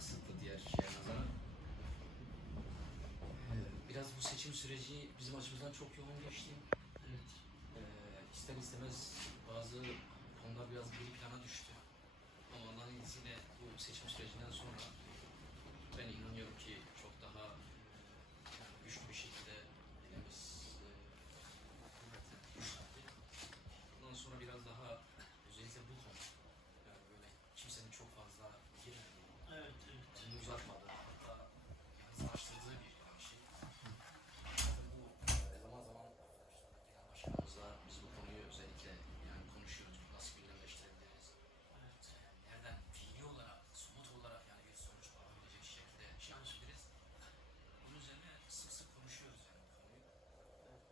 kısıtlı diğer şeye nazaran. Biraz bu seçim süreci bizim açımızdan çok yoğun geçti. Evet. İster istemez bazı konular biraz geri plana düştü. Ama Allah'ın izniyle bu seçim sürecinden sonra ben inanıyorum ki çok daha yani güçlü bir şekilde elimiz güçlendi. Bundan sonra biraz daha özellikle bu konu yani böyle kimsenin çok fazla girmediği, Evet, evet. elini uzatmadığı, hatta yalnızlaştırdığı bir şey. Zaten bu zaman zaman genel başkanımızla biz bu konuyu özellikle yani konuşuyoruz. Nasıl gündemleştirebiliriz? Evet. Nereden fiili olarak, somut olarak yani bir sonuç alabilecek şekilde şey yapabiliriz. Bunun üzerine sık sık konuşuyoruz yani bu konuyu. Evet.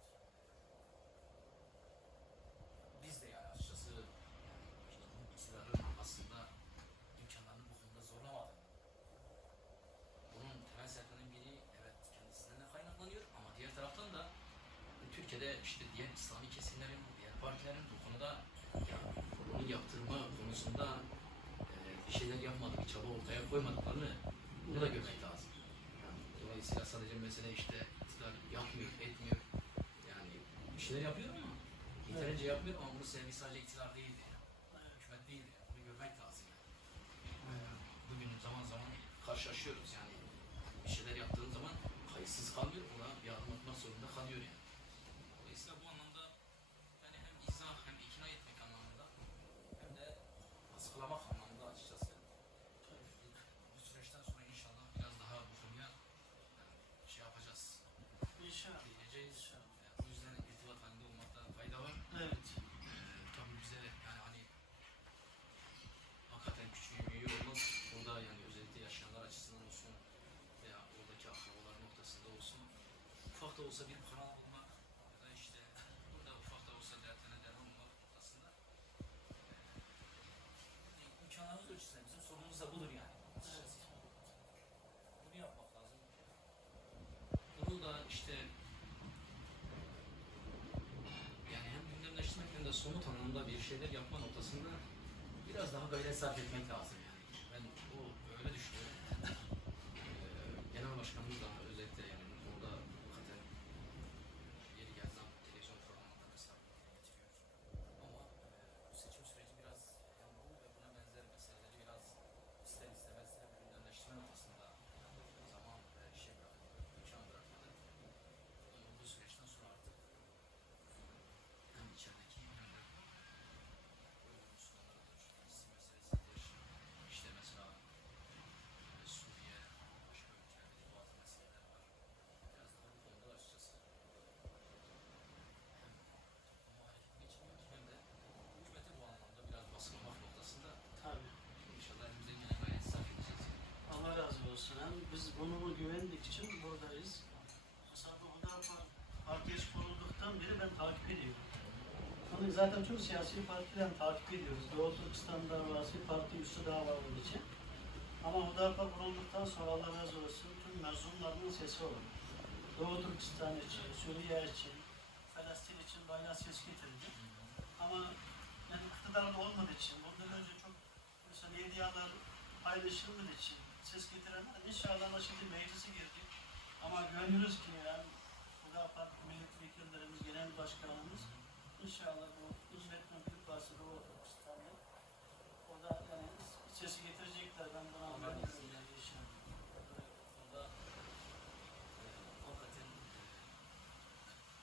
Biz de yani açıkçası yani iktidarın aslında imkanlarını bu konuda zorlamadığını. Bunun temel sebeplerinin biri evet kendisinden de kaynaklanıyor ama diğer taraftan da Türkiye'de işte diğer İslami kesimlerin, diğer partilerin bu konuda ya, bunu yaptırma konusunda bir şeyler yapmadığı, bir çaba ortaya koymadıklarını bunu da görmek lazım. Yani, dolayısıyla sadece mesele işte iktidar yapmıyor, etmiyor. Yani bir şeyler yapıyor ama yeterince yapmıyor ama bunun sebebi sadece iktidar değildi. Hükümet değildi. Bunu görmek lazım yani. Bugün zaman zaman karşılaşıyoruz yani bir şeyler yaptığın zaman kayıtsız kalmıyor, ona bir adım atmak zorunda kalıyor yani. Dolayısıyla bu anlamda yani hem izah hem ikna etmek anlamında hem de baskılamak anlamında açıkçası bu süreçten sonra inşallah biraz daha bu konuya yani şey yapacağız. İnşallah. Değineceğiz. Yani bu yüzden irtibat halinde olmakta fayda var. Evet. Tabii bize yani hani hakikaten küçük bir büyüğü olmaz. Burada yani özellikle yaşayanlar açısından olsun veya oradaki akrabalar noktasında olsun. Ufak da olsa bir kanal bulmak ya da işte burada ufak da olsa dertlerine derman olmak noktasında imkanlarımız ölçüsünde bizim sorunumuz da budur yani. Evet. Bunu yapmak lazım. Bunu da işte yani hem gündemleştirmek hem de somut anlamda bir şeyler yapma noktasında biraz daha gayret sarf etmek lazım yani. Ben o öyle düşünüyorum. Genel başkanımız da özellikle yani bu konuda hakikaten yeri geldiği zaman televizyon programında mesela getiriyor. Ama bu seçim süreci biraz yani bu ve buna benzer meseleleri biraz ister istemez hep gündemleştirme noktasında zaman ve şey bırakmadı, imkan bırakmadı. Bu süreçten sonra artık hem içerideki hem de Müslümanlardır, Filistin meselesidir, işte mesela Suriye, başka ülkelerde bazı meseleler var. Biraz daha bu konuda açıkçası hem muhalefet geçmiyor hem de hükümeti bu anlamda biraz baskılamak noktasında Tabii. inşallah elimizden gelen gayret sarf edeceğiz. Allah razı olsun. Hem biz bunu güvendik için buradayız. Mesela bu Hüdapar Partisi kurulduktan beri ben takip ediyorum. Hani zaten çok siyasi partilerden takip ediyoruz. Doğu Türkistan davası, parti üstü dava olduğu için. Ama Hüdapar kurulduktan sonra Allah razı olsun tüm mezunlarının sesi olur. Doğu Türkistan için, Suriye için, Filistin için bayağı ses getirdi. Ama yani iktidarda olmadığı için, bundan önce çok mesela medyalar paylaşılmadığı için ses getirenler inşallah şimdi meclise girdi. Ama güveniyoruz ki yani Hüdapar milletvekillerimiz, genel başkanımız inşallah bu hizmetin büyük bahsi Doğu Türkistan'da o da yani sesi getirecekler. Ben buna güveniyorum yani inşallah. Orada hakikaten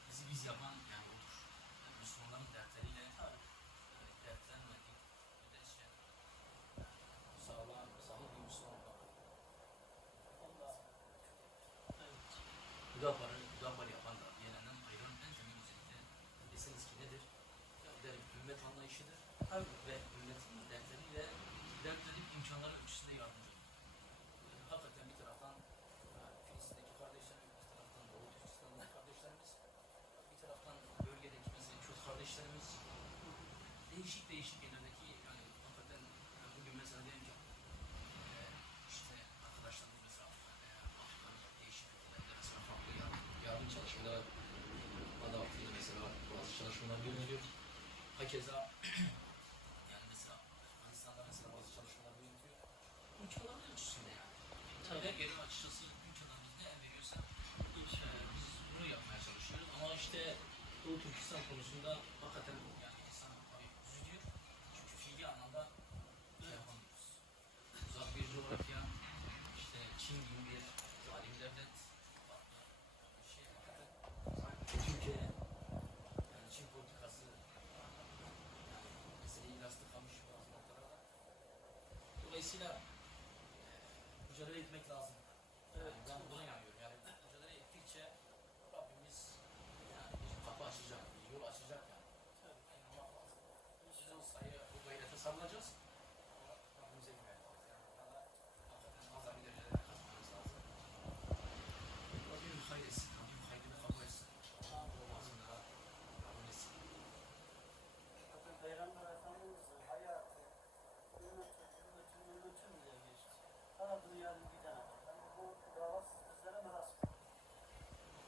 bizi biz yapan yani odur. Yani Müslümanların dertleriyle dertlenmedik. Bir de şey sağlam bir Müslüman var. Allah. Evet. Hüdapar yapan da diğerlerinden ayıran en temel özellikle deseniz ki nedir? Ya derim ümmet anlayışıdır. Tabii. Ve ümmetin dertleriyle dertlenip imkanları ölçüsünde yardımcı olur. Kürdistan konusunda hakikaten yani insan tabii üzülüyor. Çünkü fiili anlamda şey yapamıyoruz. Uzak bir coğrafya, işte Çin gibi bir zalim devlet, farklı bir şey hakikaten. Türkiye, yani Çin politikası, yani meseleyi lastik kalmış bazı noktalarda. Dolayısıyla mücadele etmek lazım. Evet. Ben buna inanıyorum. Yani mücadele ettikçe Rabbimiz yani bir kapı açacak, bir yol açacak yani. İnanmak lazım. Biz o sayı bu gayrete sarılacağız. Rabbimize güveneceğiz. Yani burada hakikaten azami derecelere kazanmamız lazım. Rabbim hayır etsin. Rabbim hayrını kabul etsin. Olmasın da kabul etsin. Bakın Peygamber Efendimiz'in hayatı ümmetin diye geçti. Ta dünyanın gidene kadar. Yani bu davası bizlere miras kaldı.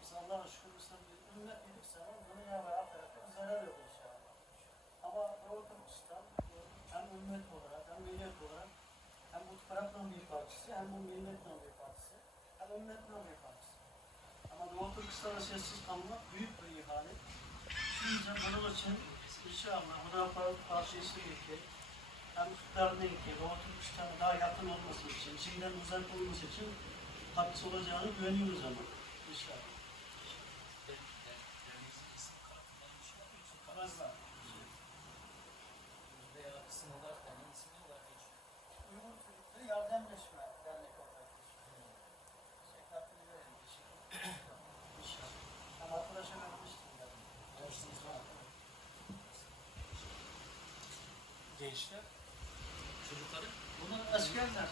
Biz Allah'a şükür Müslüman bir ümmet dedik zaman dünya ve ahirette zarar yok inşallah. Ama Doğu Türkistan hem ümmet olarak hem millet olarak hem bu taraftan bir partisi hem bu milletten bir partisi hem ümmetten bir partisi. Ama Doğu Türkistan'a sessiz kalmak büyük bir ihanet. Şimdi bunun için inşallah Hudapar Partisi ki hem tutarlı ki Doğu Türkistan'a daha yakın olması için, Çin'den uzak olması için haksız olacağını güveniyoruz ama inşallah. Dernekimizin isim karakterleri bir şey yapıyorsun. Fazla. Veya isim olarak derneğin ismi ne olarak geçiyor? Uygun Türkleri Yardımlaşma Dernek olarak geçiyor. Şekatını verin. İnşallah. Ben arkadaşa vermiştim yani. Gençler, çocukları Bunlar askerler.